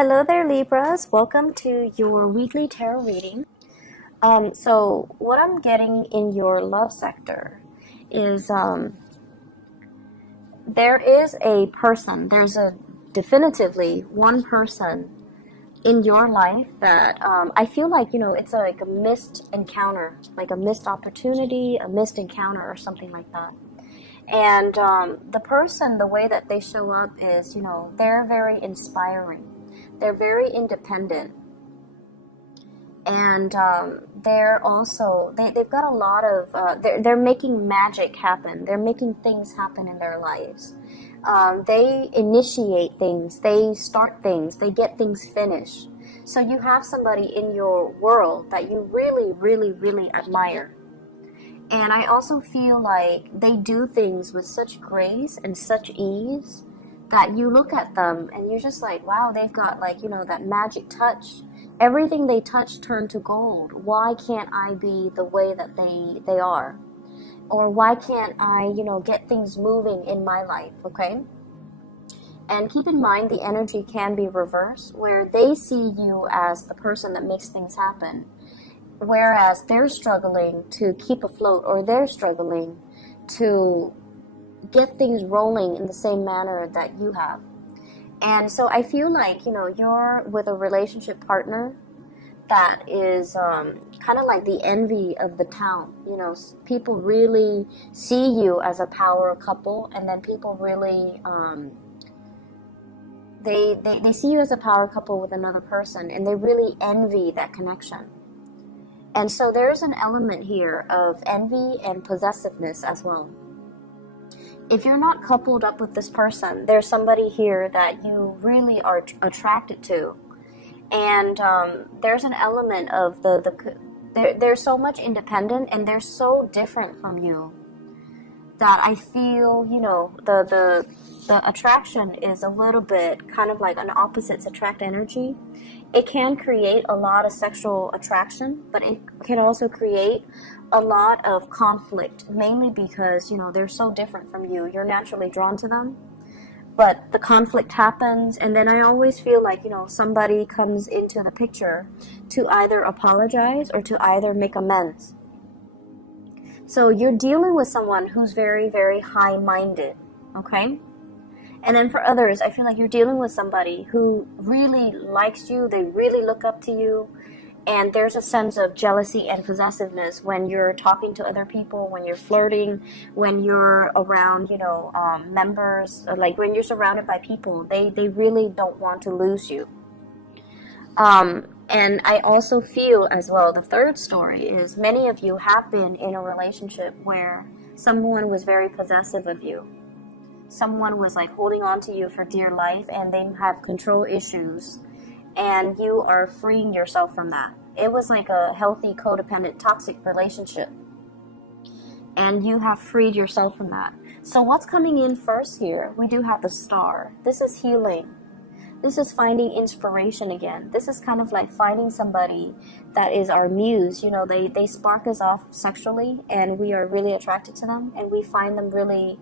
Hello there, Libras. Welcome to your weekly tarot reading. So what I'm getting in your love sector is there is a person, there's definitively one person in your life that I feel like, it's like a missed encounter, like a missed opportunity, a missed encounter or something like that. And the person, the way that they show up is, they're very inspiring. They're very independent, and they're also, they've got a lot of, they're making magic happen. They're making things happen in their lives. They initiate things, they start things, they get things finished. So you have somebody in your world that you really, really, really admire. And I also feel like they do things with such grace and such ease that you look at them and you're just like, wow, they've got like, that magic touch. Everything they touch turned to gold. Why can't I be the way that they are? Or why can't I, get things moving in my life, okay? And keep in mind the energy can be reversed, where they see you as the person that makes things happen, whereas they're struggling to keep afloat, or they're struggling to get things rolling in the same manner that you have. And so I feel like, you're with a relationship partner that is kind of like the envy of the town. People really see you as a power couple, and then people really, they see you as a power couple with another person, and they really envy that connection. And so there's an element here of envy and possessiveness as well. If you're not coupled up with this person, there's somebody here that you really are attracted to. And there's an element of they're so much independent and they're so different from you that I feel, the attraction is a little bit kind of like an opposites attract energy. It can create a lot of sexual attraction, but it can also create a lot of conflict, mainly because, they're so different from you. You're naturally drawn to them, but the conflict happens, and then I always feel like, somebody comes into the picture to either apologize or to either make amends. So you're dealing with someone who's very, very high-minded, okay? And then for others, I feel like you're dealing with somebody who really likes you, they really look up to you, and there's a sense of jealousy and possessiveness when you're talking to other people, when you're flirting, when you're around, members, like when you're surrounded by people, they really don't want to lose you. And I also feel as well, the third story is many of you have been in a relationship where someone was very possessive of you. Someone was like holding on to you for dear life, and they have control issues, and you are freeing yourself from that. It was like a healthy, codependent, toxic relationship, and you have freed yourself from that. So what's coming in first here? We do have the Star. This is healing. This is finding inspiration again. This is kind of like finding somebody that is our muse. They spark us off sexually, and we are really attracted to them, and we find them really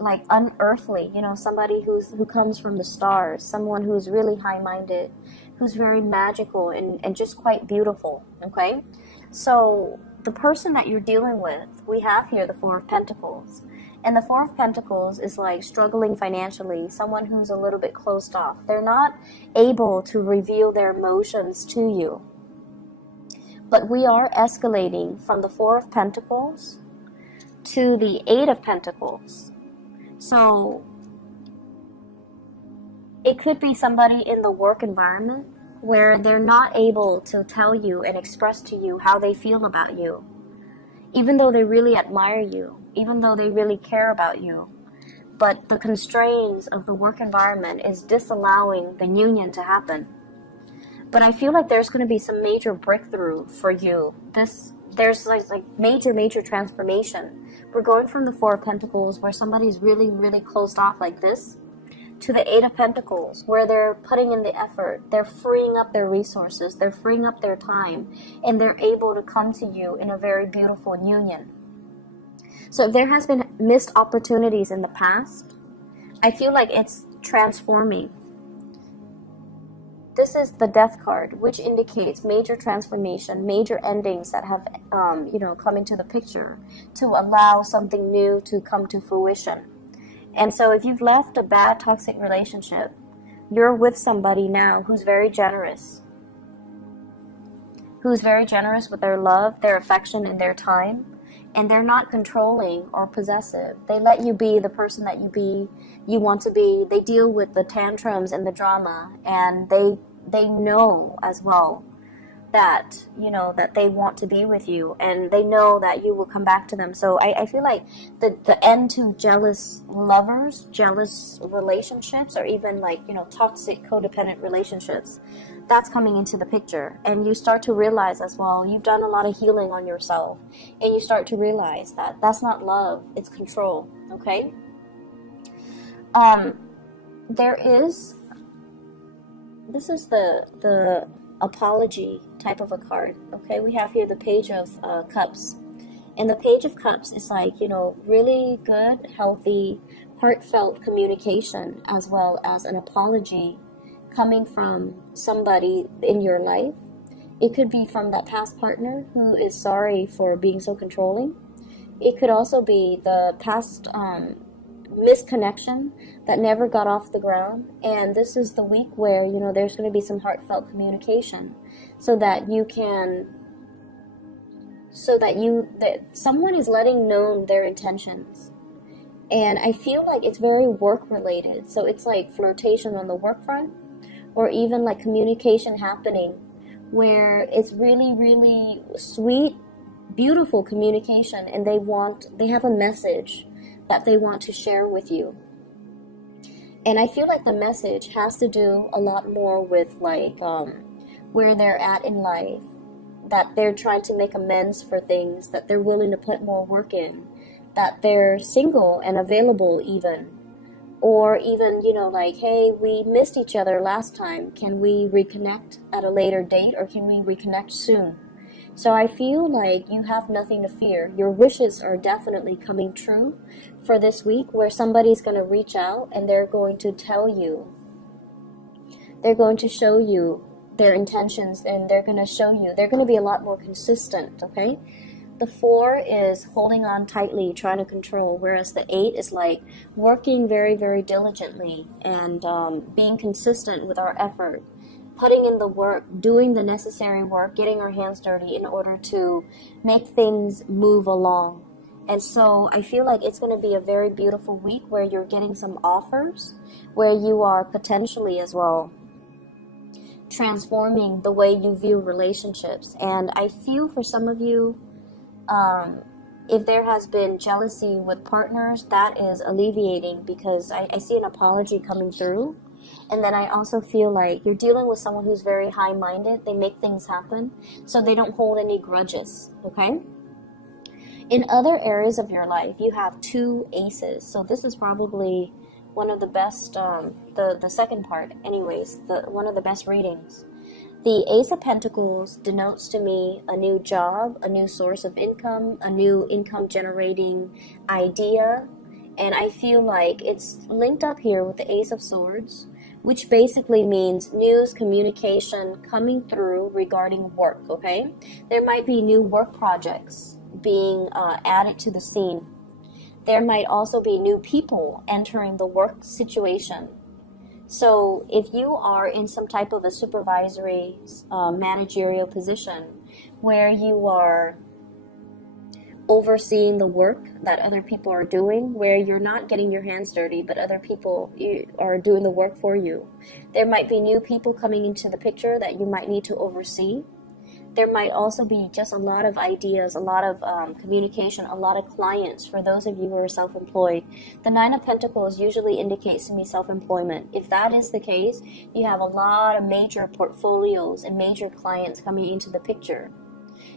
like unearthly, somebody who comes from the stars, someone who's really high-minded, who's very magical and just quite beautiful, okay? So the person that you're dealing with, we have here the Four of Pentacles. And the Four of Pentacles is like struggling financially, someone who's a little bit closed off. They're not able to reveal their emotions to you. But we are escalating from the Four of Pentacles to the Eight of Pentacles. So it could be somebody in the work environment where they're not able to tell you and express to you how they feel about you, even though they really admire you, even though they really care about you. But the constraints of the work environment is disallowing the union to happen. But I feel like there's going to be some major breakthrough for you. There's like major transformation. We're going from the Four of Pentacles, where somebody's really, really closed off like this, to the Eight of Pentacles, where they're putting in the effort. They're freeing up their resources. They're freeing up their time, and they're able to come to you in a very beautiful union. So if there has been missed opportunities in the past, I feel like it's transforming. this is the Death card, which indicates major transformation, major endings that have, come into the picture to allow something new to come to fruition. And so if you've left a bad, toxic relationship, you're with somebody now who's very generous with their love, their affection, and their time. And they're not controlling or possessive. They let you be the person that you want to be. They deal with the tantrums and the drama, and they know as well that, that they want to be with you, and they know that you will come back to them. So I feel like the end to jealous lovers, jealous relationships, or even like, toxic codependent relationships, that's coming into the picture. And you start to realize as well, you've done a lot of healing on yourself, and you start to realize that that's not love, it's control. Okay. This is the apology type of a card. Okay, we have here the Page of Cups, and the Page of Cups is like, really good, healthy, heartfelt communication, as well as an apology coming from somebody in your life. It could be from that past partner who is sorry for being so controlling. It could also be the past misconnection that never got off the ground. And this is the week where, there's going to be some heartfelt communication so that someone is letting known their intentions. And I feel like it's very work related. So it's like flirtation on the work front, or even like communication happening where it's really, really sweet, beautiful communication, and they have a message that they want to share with you. And I feel like the message has to do a lot more with like where they're at in life, that they're trying to make amends for things, that they're willing to put more work in, that they're single and available even. Or even, like, hey, we missed each other last time. Can we reconnect at a later date, or can we reconnect soon? So I feel like you have nothing to fear. Your wishes are definitely coming true for this week, where somebody's going to reach out and they're going to tell you. They're going to show you their intentions, and they're going to show you. They're going to be a lot more consistent, okay? The 4 is holding on tightly, trying to control, whereas the 8 is like working very, very diligently and being consistent with our effort, putting in the work, doing the necessary work, getting our hands dirty in order to make things move along. And so I feel like it's going to be a very beautiful week where you're getting some offers, where you are potentially as well transforming the way you view relationships. And I feel for some of you, if there has been jealousy with partners, that is alleviating, because I see an apology coming through. And then I also feel like you're dealing with someone who's very high-minded. They make things happen, so they don't hold any grudges, okay? In other areas of your life, you have 2 aces. So this is probably one of the best, the second part anyways, one of the best readings. The Ace of Pentacles denotes to me a new job, a new source of income, a new income-generating idea. And I feel like it's linked up here with the Ace of Swords, which basically means news, communication coming through regarding work, okay? There might be new work projects being added to the scene. There might also be new people entering the work situation. So if you are in some type of a supervisory, managerial position where you are overseeing the work that other people are doing, where you're not getting your hands dirty, but other people are doing the work for you, there might be new people coming into the picture that you might need to oversee. There might also be just a lot of ideas, a lot of communication, a lot of clients for those of you who are self-employed. The 9 of Pentacles usually indicates to me self-employment. If that is the case, you have a lot of major portfolios and major clients coming into the picture.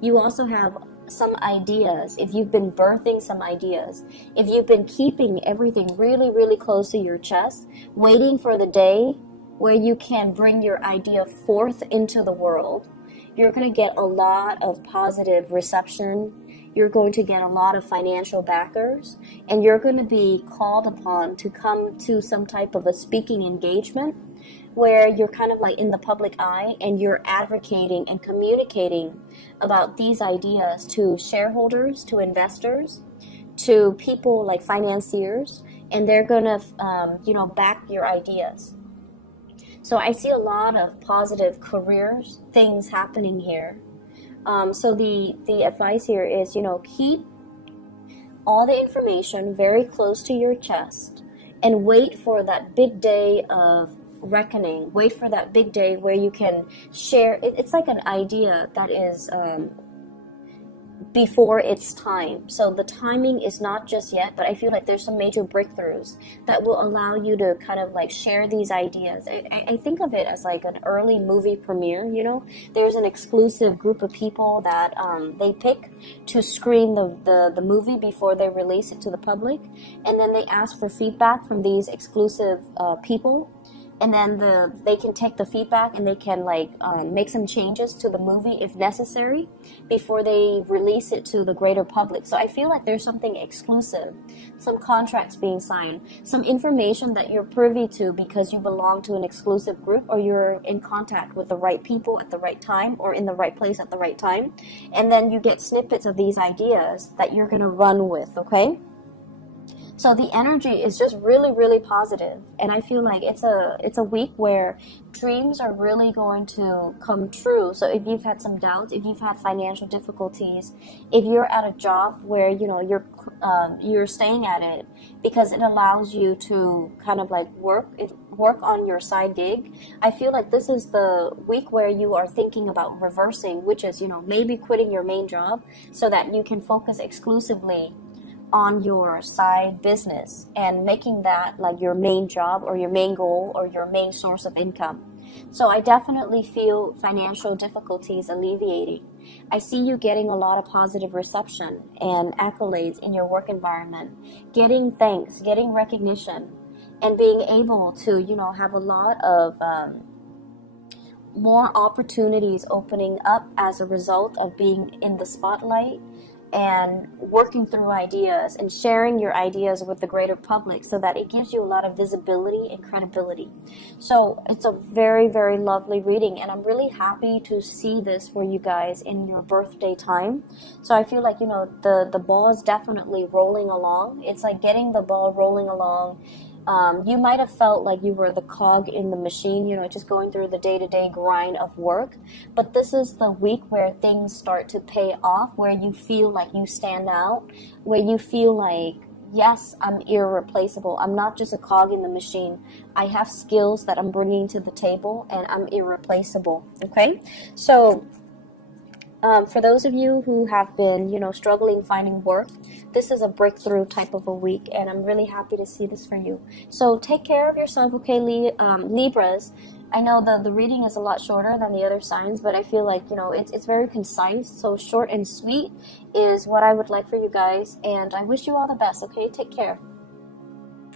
You also have some ideas, if you've been birthing some ideas, if you've been keeping everything really, really close to your chest, waiting for the day where you can bring your idea forth into the world, you're going to get a lot of positive reception. You're going to get a lot of financial backers, and you're going to be called upon to come to some type of a speaking engagement where you're kind of like in the public eye and you're advocating and communicating about these ideas to shareholders, to investors, to people like financiers, and they're gonna, back your ideas. So I see a lot of positive careers, things happening here. So the advice here is, keep all the information very close to your chest and wait for that big day of reckoning. Wait for that big day where you can share. It's like an idea that is before its time. So the timing is not just yet, but I feel like there's some major breakthroughs that will allow you to kind of like share these ideas. I think of it as like an early movie premiere, There's an exclusive group of people that they pick to screen the movie before they release it to the public. And then they ask for feedback from these exclusive people. And then they can take the feedback and they can make some changes to the movie if necessary before they release it to the greater public. So I feel like there's something exclusive, some contracts being signed, some information that you're privy to because you belong to an exclusive group or you're in contact with the right people at the right time or in the right place at the right time. And then you get snippets of these ideas that you're going to run with, okay? So the energy is just really, really positive, and I feel like it's a week where dreams are really going to come true. So if you've had some doubts, if you've had financial difficulties, if you're at a job where you're staying at it because it allows you to kind of like work on your side gig, I feel like this is the week where you are thinking about reversing, which is maybe quitting your main job so that you can focus exclusively on your side business and making that like your main job or your main goal or your main source of income. So I definitely feel financial difficulties alleviating. I see you getting a lot of positive reception and accolades in your work environment, getting thanks, getting recognition, and being able to, have a lot of more opportunities opening up as a result of being in the spotlight and working through ideas and sharing your ideas with the greater public so that it gives you a lot of visibility and credibility. So it's a very, very lovely reading, and I'm really happy to see this for you guys in your birthday time. So I feel like, the ball is definitely rolling along. It's like getting the ball rolling along. You might have felt like you were the cog in the machine, just going through the day-to-day grind of work. But this is the week where things start to pay off, where you feel like you stand out, where you feel like, yes, I'm irreplaceable. I'm not just a cog in the machine. I have skills that I'm bringing to the table, and I'm irreplaceable, okay? So for those of you who have been, struggling finding work, this is a breakthrough type of a week, and I'm really happy to see this for you. So take care of yourself, okay, Libras. I know the reading is a lot shorter than the other signs, but I feel like, it's very concise. So short and sweet is what I would like for you guys, and I wish you all the best, okay? Take care.